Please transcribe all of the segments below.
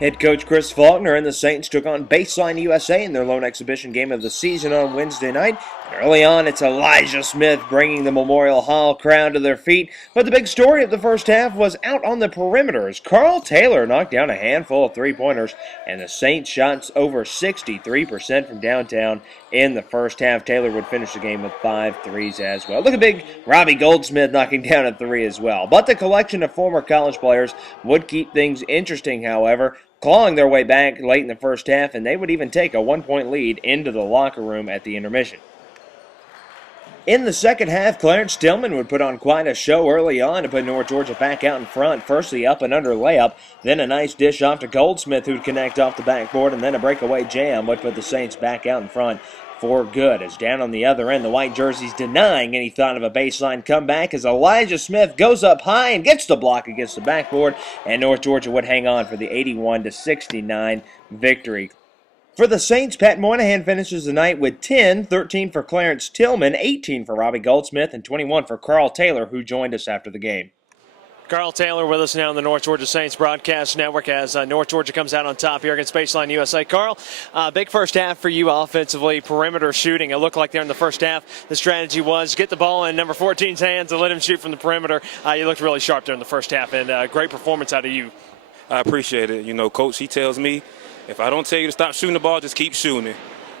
Head coach Chris Faulkner and the Saints took on Baseline USA in their lone exhibition game of the season on Wednesday night. And early on, it's Elijah Smith bringing the Memorial Hall crowd to their feet. But the big story of the first half was out on the perimeter as Carl Taylor knocked down a handful of three-pointers, and the Saints shot over 63% from downtown in the first half. Taylor would finish the game with 5 threes as well. Look at big Robbie Goldsmith knocking down a 3 as well. But the collection of former college players would keep things interesting, however, clawing their way back late in the first half, and they would even take a 1-point lead into the locker room at the intermission. In the second half, Clarence Tillman would put on quite a show early on to put North Georgia back out in front. First, the up and under layup, then a nice dish off to Goldsmith, who'd connect off the backboard, and then a breakaway jam would put the Saints back out in front for good. As down on the other end, the white jerseys denying any thought of a baseline comeback as Elijah Smith goes up high and gets the block against the backboard, and North Georgia would hang on for the 81-69 victory. For the Saints, Pat Moynihan finishes the night with 10, 13 for Clarence Tillman, 18 for Robbie Goldsmith, and 21 for Carl Taylor, who joined us after the game. Carl Taylor with us now on the North Georgia Saints Broadcast Network as North Georgia comes out on top here against Baseline USA. Carl, big first half for you offensively, perimeter shooting. It looked like there in the first half the strategy was get the ball in number 14's hands and let him shoot from the perimeter. You looked really sharp there in the first half, and great performance out of you. I appreciate it. You know, Coach, he tells me, if I don't tell you to stop shooting the ball, just keep shooting it.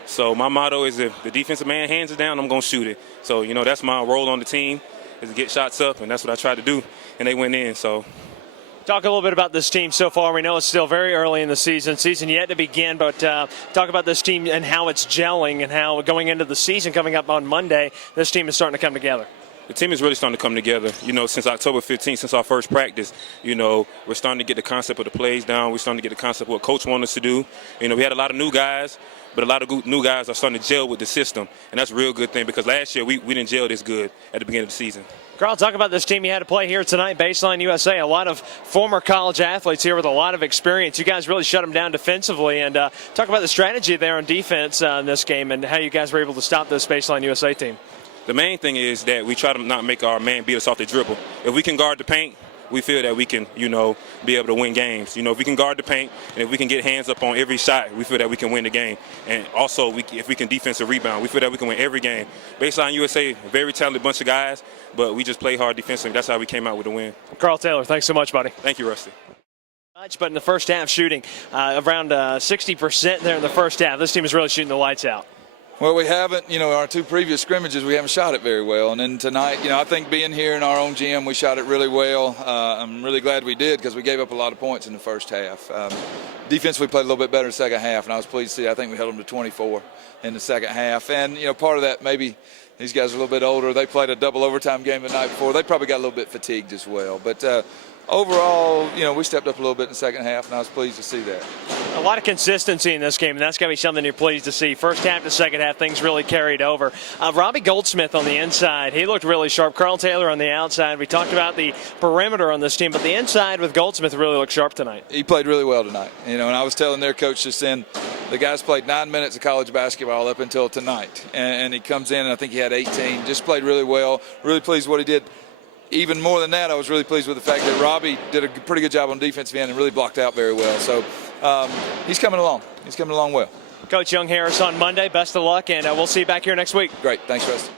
So my motto is if the defensive man hands it down, I'm going to shoot it. So, you know, that's my role on the team is to get shots up, and that's what I try to do, and they went in. So, talk a little bit about this team so far. We know it's still very early in the season yet to begin, but talk about this team and how it's gelling and how going into the season coming up on Monday, this team is starting to come together. The team is really starting to come together, you know, since October 15th, since our first practice. You know, we're starting to get the concept of the plays down. We're starting to get the concept of what Coach wanted us to do. You know, we had a lot of new guys, but a lot of new guys are starting to gel with the system, and that's a real good thing because last year we didn't gel this good at the beginning of the season. Carl, talk about this team you had to play here tonight, Baseline USA. A lot of former college athletes here with a lot of experience. You guys really shut them down defensively, and talk about the strategy there on defense in this game and how you guys were able to stop this Baseline USA team. The main thing is that we try to not make our man beat us off the dribble. If we can guard the paint, we feel that we can, you know, be able to win games. You know, if we can guard the paint and if we can get hands up on every shot, we feel that we can win the game. And also, if we can defensive rebound, we feel that we can win every game. Baseline USA, a very talented bunch of guys, but we just play hard defensively. That's how we came out with the win. Carl Taylor, thanks so much, buddy. Thank you, Rusty. But in the first half, shooting around 60% there in the first half. This team is really shooting the lights out. Well, we haven't, you know, our two previous scrimmages, we haven't shot it very well. And then tonight, you know, I think being here in our own gym, we shot it really well. I'm really glad we did because we gave up a lot of points in the first half. Defense, we played a little bit better in the second half, and I was pleased to see. I think we held them to 24 in the second half. And, you know, part of that maybe these guys are a little bit older. They played a double overtime game the night before. They probably got a little bit fatigued as well. But overall, you know, we stepped up a little bit in the second half, and I was pleased to see that. A lot of consistency in this game, and that's got to be something you're pleased to see. First half to second half, things really carried over. Robbie Goldsmith on the inside, he looked really sharp. Carl Taylor on the outside. We talked about the perimeter on this team, but the inside with Goldsmith really looked sharp tonight. He played really well tonight. You know, and I was telling their coach just then, the guys played 9 minutes of college basketball up until tonight, and he comes in, and I think he had 18. Just played really well. Really pleased with what he did. Even more than that, I was really pleased with the fact that Robbie did a pretty good job on defensive end and really blocked out very well. So he's coming along. He's coming along well. Coach Young Harris on Monday. Best of luck, and we'll see you back here next week. Great. Thanks, Rusty.